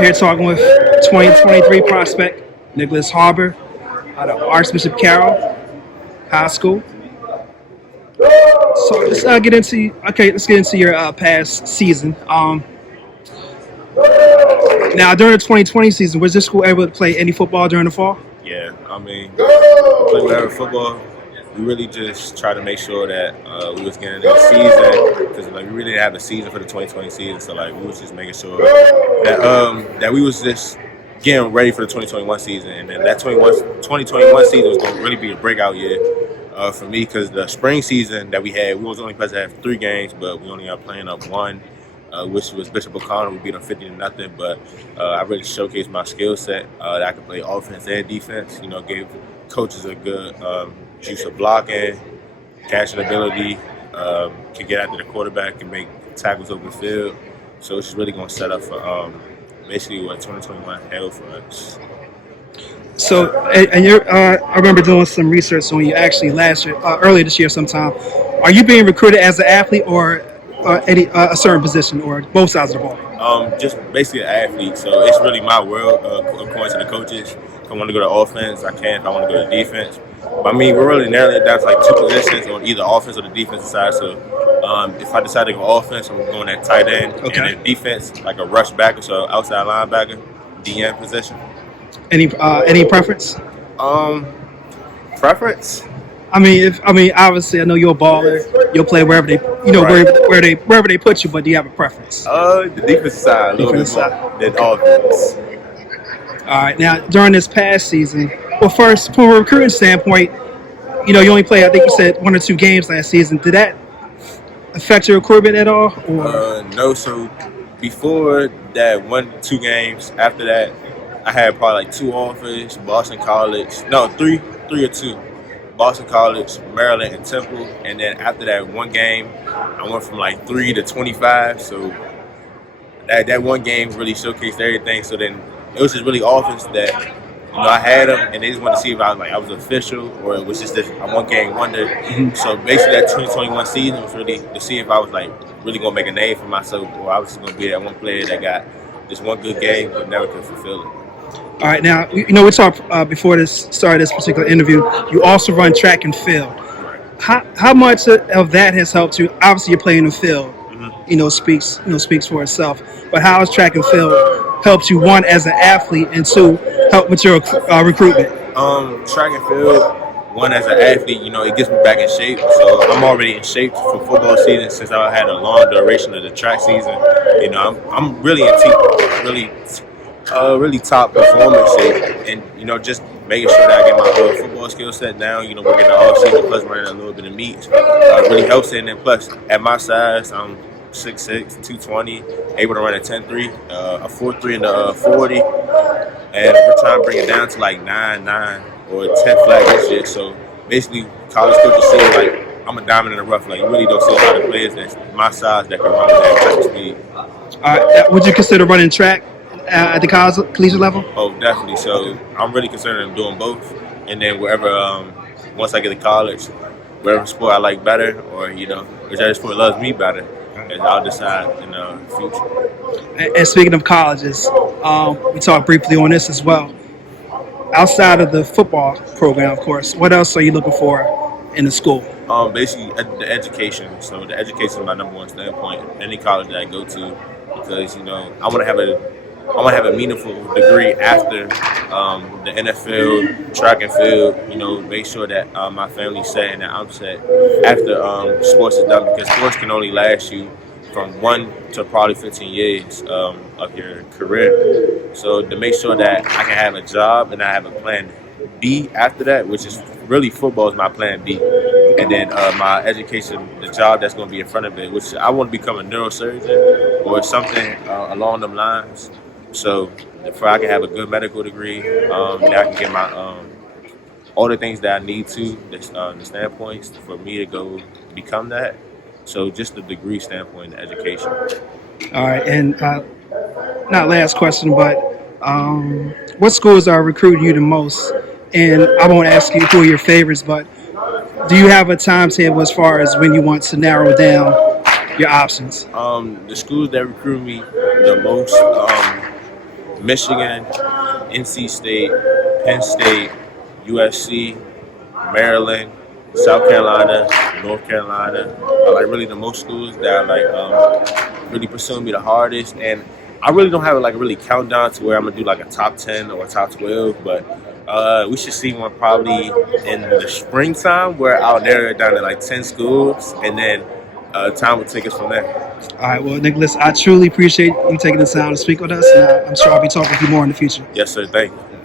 Here talking with 2023 prospect Nyckoles Harbor out of Archbishop Carroll High School. So let's get into your past season. Now during the 2020 season, was this school able to play any football during the fall? Yeah, I mean, we play whatever football. We really just try to make sure that we was getting in the season because we really didn't have a season for the 2020 season. So we was just making sure that we was just getting ready for the 2021 season, and then that 2021 season was going to really be a breakout year for me because the spring season that we had, we was only supposed to have 3 games, but we only got playing up 1. Which was Bishop O'Connor. We beat them 50-0, but I really showcased my skill set that I could play offense and defense. Gave coaches a good use of blocking, catching ability, can get after the quarterback and make tackles over the field. So it's just really going to set up for basically what 2021 held for us. So, and you're, I remember doing some research on you actually earlier this year sometime. Are you being recruited as an athlete or a certain position, or both sides of the ball? Just basically an athlete. So it's really my world, according to the coaches. If I want to go to offense, I can. If I want to go to defense. But I mean, we're really narrowing it down to 2 positions on either offense or the defensive side. So if I decide to go offense, I'm going at tight end. Okay. And then defense, like a rush backer, so outside linebacker, DN position. Any preference? Preference? I mean, obviously, I know you're a baller. You'll play wherever they, wherever they put you. But do you have a preference? The defensive side, a little bit more than offense. All right. Now, during this past season, well, first from a recruiting standpoint, you only played, I think you said 1 or 2 games last season. Did that affect your recruitment at all? Or? No. So before that 1-2 games, after that, I had probably 2 offers. Boston College, no, 3 or 2. Boston College, Maryland, and Temple. And then after that 1 game, I went from 3 to 25. So that 1 game really showcased everything. So then it was just really offense that I had them, and they just wanted to see if I was official or it was just this 1 game wonder. Mm-hmm. So basically that 2021 season was really to see if I was really gonna make a name for myself, or I was just gonna be that 1 player that got just 1 good game but never could fulfill it. All right, now, we talked before this started this particular interview. You also run track and field. Right. How much of that has helped you? Obviously, you're playing the field. Mm-hmm. Speaks for itself. But how has track and field helped you, 1, as an athlete, and 2, help with your recruitment? Track and field, 1, as an athlete, it gets me back in shape. So I'm already in shape for football season since I had a long duration of the track season. I'm really really top performance shape, and just making sure that I get my football skill set down. Working the off season plus running a little bit of meets really helps it. And then plus at my size, I'm 6'6", 220, able to run a 10.3, a 4.3 in the 40, and we're trying to bring it down to 9.9 or 10 flat this year. So basically, college coaches see I'm a diamond in the rough. You really don't see a lot of players that's my size that can run with that type of speed. All right, would you consider running track at the collegiate level? Oh, definitely. So I'm really concerned in doing both, and then wherever once I get to college, whatever sport I like better, or whichever sport loves me better, and I'll decide in the future. And speaking of colleges, we talked briefly on this as well. Outside of the football program, of course, what else are you looking for in the school? Basically the education. So the education is my number 1 standpoint. Any college that I go to, because I want to have a meaningful degree after the NFL, track and field, make sure that my family's set and that I'm set after sports is done, because sports can only last you from 1 to probably 15 years of your career. So to make sure that I can have a job and I have a plan B after that, which is really football is my plan B. And then my education, the job that's going to be in front of it, which I want to become a neurosurgeon or something along them lines. So before I can have a good medical degree, that I can get my all the things that I need to, the standpoints for me to go become that. So just the degree standpoint, the education. All right, and not last question, but what schools are recruiting you the most? And I won't ask you who are your favorites, but do you have a timetable as far as when you want to narrow down your options? The schools that recruit me the most, Michigan, NC State, Penn State, USC, Maryland, South Carolina, North Carolina are like really the most schools that are like really pursuing me the hardest. And I really don't have like a really countdown to where I'm gonna do like a top 10 or a top 12, but we should see one probably in the springtime where I'll narrow it down to like 10 schools, and then time will take us from there. All right, well, Nyckoles, I truly appreciate you taking the time to speak with us, and I'm sure I'll be talking with you more in the future. Yes, sir. Thank you.